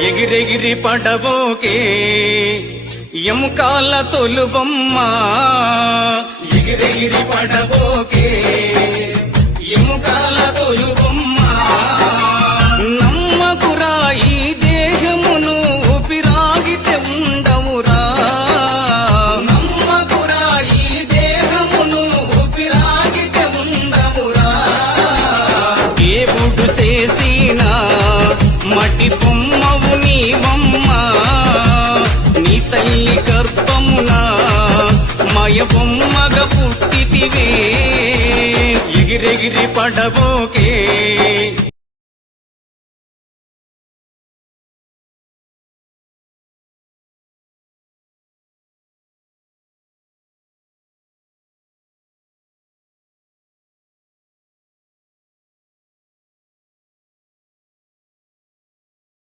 ఎగిరెగిరి పడబోకే ఎముకాల తొలుబొమ్మ ఎగిరెగిరి పడబోకే ఎముకాల తొలుబొమ్మ నమ్మకురా ఈ దేహమును ఊపిరాగితే ఉండవురా నమ్మకురా ఈ దేహమును ఊపిరాగితే ఉండవురా దేవుడు చేసిన మటి బొమ్మవు నీవమ్మ నీ తల్లి గర్భమున మయ బొమ్మగా పుట్టితివే ఎగిరెగిరి పడబోకే